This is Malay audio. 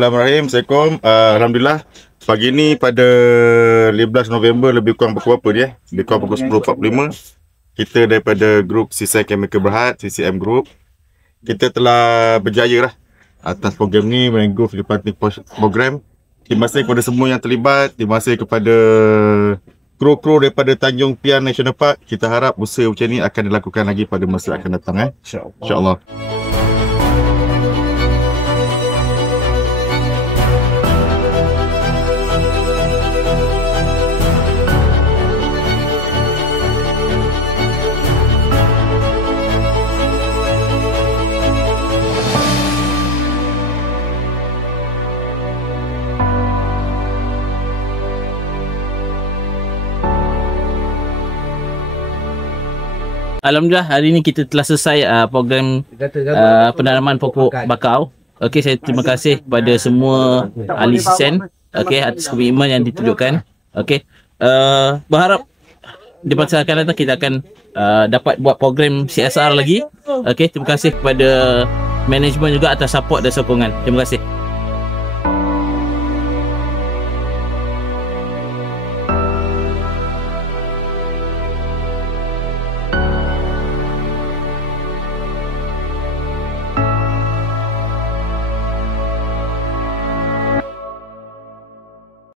Bismillahirrahmanirrahim. Assalamualaikum. Alhamdulillah. Pagi ni pada 15 November lebih kurang pukul apa dia? Lebih kurang pukul 10.45. Kita daripada grup Sisai Chemical Berhad, CCM Group. Kita telah berjaya lah atas program ni, Mangrove Replanting Program. Terima kasih kepada semua yang terlibat. Terima kasih kepada kru-kru daripada Tanjung Piang National Park. Kita harap usaha macam ni akan dilakukan lagi pada masa akan datang. InsyaAllah. Alhamdulillah, hari ini kita telah selesai program penanaman pokok bakau. Okey, saya terima kasih kepada semua ahli sisen atas komitmen yang ditunjukkan. Okey, berharap di masa akan datang kita akan dapat buat program CSR lagi. Okey, terima kasih kepada management juga atas support dan sokongan. Terima kasih.